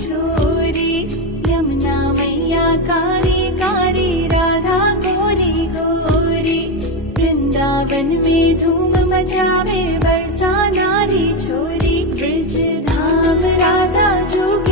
छोरी, यमुना मैया कारी कारी, राधा गोरी गोरी। वृंदावन में धूम मचावे, बरसा नारी छोरी, ब्रज धाम राधा जोगी।